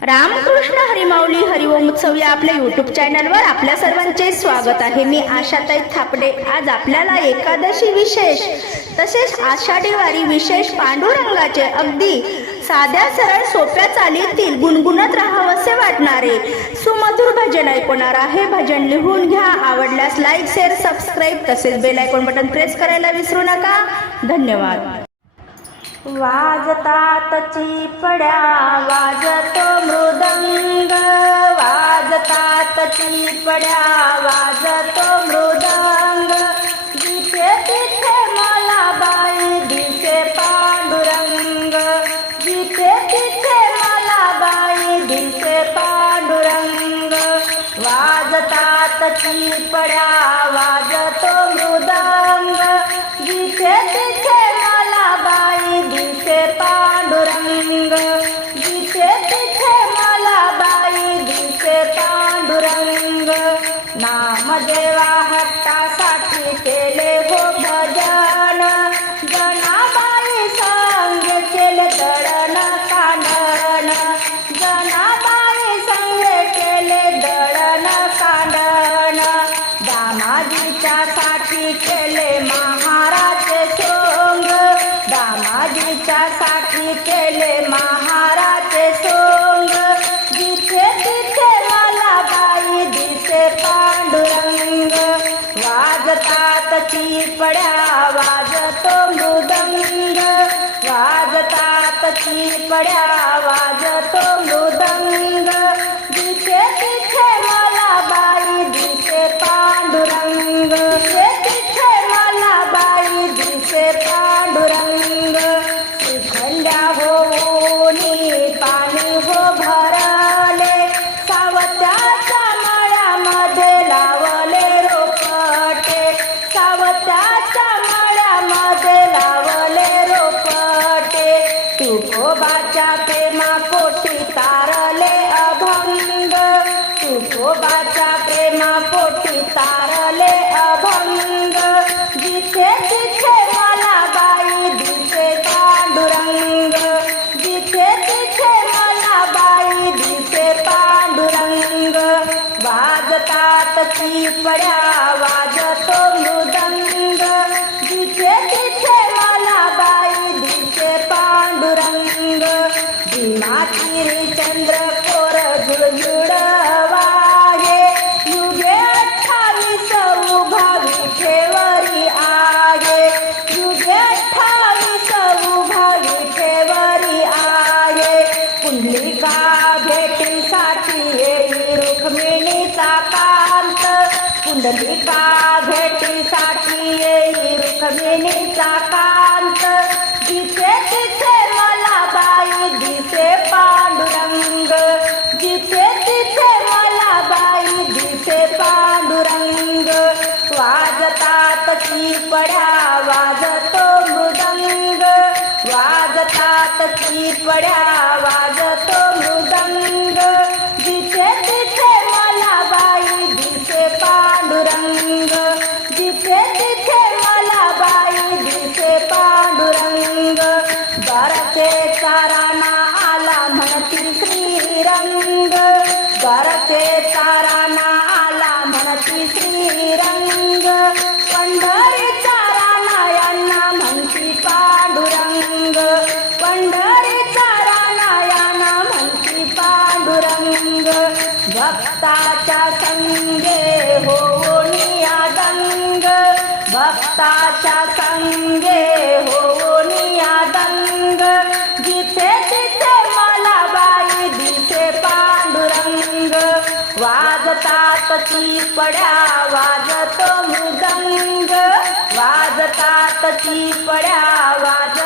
रामकृष्ण हरिमाऊली हरिओम उत्सव या आपल्या युट्यूब चॅनलवर आपल्या सर्वांचे स्वागत आहे. मी आशाताई थापडे. आज आपल्याला एकादशी विशेष तसेच आषाढी वारी विशेष पांडुरंगाचे अगदी साध्या सरळ सोप्या चालीतील गुणगुणत राहावसे वाटणारे सुमधुर भजन ऐकवणार आहे. भजन लिहून घ्या. आवडल्यास लाईक शेअर सबस्क्राईब तसेच बेल आयकॉन बटन प्रेस करायला विसरू नका. धन्यवाद. वाजतात चिपड्या वाजतो मृदंग. वाजतात चिपड्या वाजतो मृदंग. जिथे तिथे मला बाई दिसे पांडुरंग. जिथे तिथे मला बाई दिसे पांडुरंग. वाजतात चिपड्या वाजतो नामदेवा हट्टासाठी केले हो भजन. जनाबाई संग केले दळण कांदण जनाबाई संग केले दळण कांडण दामाजीच्या साठी केले महाराज सोंग. दामाजीच्या साठी केले महाराज वाजतात चिपड्या वाजतो मृदंग. वाजतात चिपड्या वाजतो तारले अभंग। जिथे तिथे मला बाई दिसे पांडुरंग। जिथे तिथे मला बाई दिसे पांडुरंग। वाजतात चिपड्या वाजतो मृदंग। जिथे तिथे मला बाई दिसे पांडुरंग। भीमातिरी चंद्र कोर झुळझुळ कांत पुंडलिका भेटीसाठी येई रुक्मिणीचा कांत करते तारा आला म्हणती श्रीरंग. पंढरी चाराना यांना म्हणती पांडुरंग. पंढरी चाराना यांना म्हणती पांडुरंग. भक्ताच्या संगे होऊनी आदंग भक्ताच्या संगे हो चिपड्या वाजतो मृदंग वाजतात चिपड्या वाजतो मृदंग